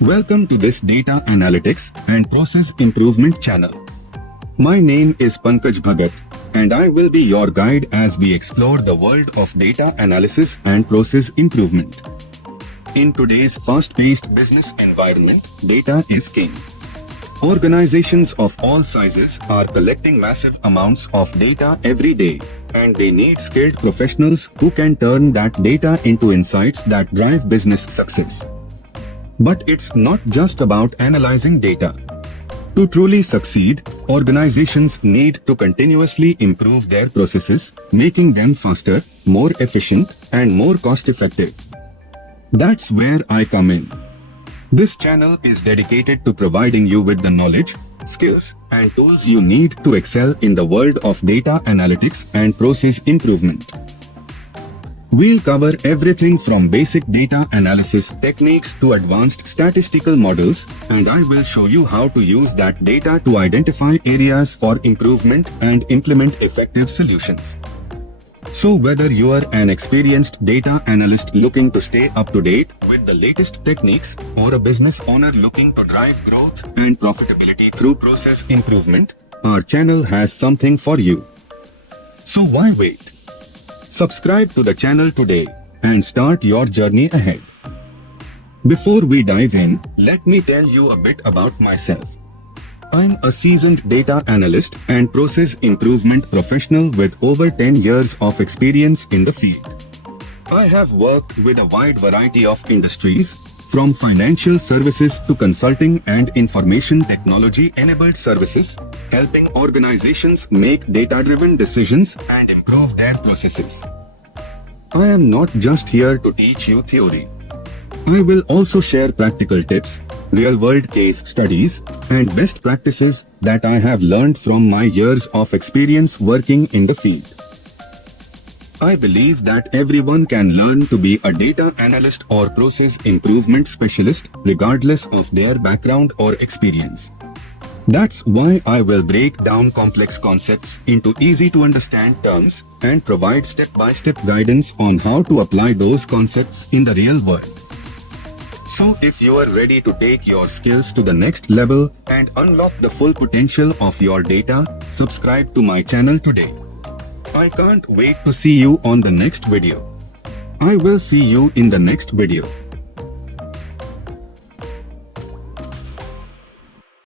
Welcome to this Data Analytics and Process Improvement channel. My name is Pankaj Bhagat, and I will be your guide as we explore the world of data analysis and process improvement. In today's fast-paced business environment, data is king. Organizations of all sizes are collecting massive amounts of data every day, and they need skilled professionals who can turn that data into insights that drive business success. But it's not just about analyzing data. To truly succeed, organizations need to continuously improve their processes, making them faster, more efficient, and more cost-effective. That's where I come in. This channel is dedicated to providing you with the knowledge, skills, and tools you need to excel in the world of data analytics and process improvement. We'll cover everything from basic data analysis techniques to advanced statistical models, and I will show you how to use that data to identify areas for improvement and implement effective solutions. So whether you are an experienced data analyst looking to stay up to date with the latest techniques or a business owner looking to drive growth and profitability through process improvement, our channel has something for you. So why wait? Subscribe to the channel today and start your journey ahead. Before we dive in, let me tell you a bit about myself. I'm a seasoned data analyst and process improvement professional with over 10 years of experience in the field. I have worked with a wide variety of industries, from financial services to consulting and information technology-enabled services, helping organizations make data-driven decisions and improve their processes. I am not just here to teach you theory. I will also share practical tips, real-world case studies, and best practices that I have learned from my years of experience working in the field. I believe that everyone can learn to be a data analyst or process improvement specialist regardless of their background or experience. That's why I will break down complex concepts into easy-to-understand terms and provide step-by-step guidance on how to apply those concepts in the real world. So if you are ready to take your skills to the next level and unlock the full potential of your data, subscribe to my channel today. I can't wait to see you on the next video. I will see you in the next video.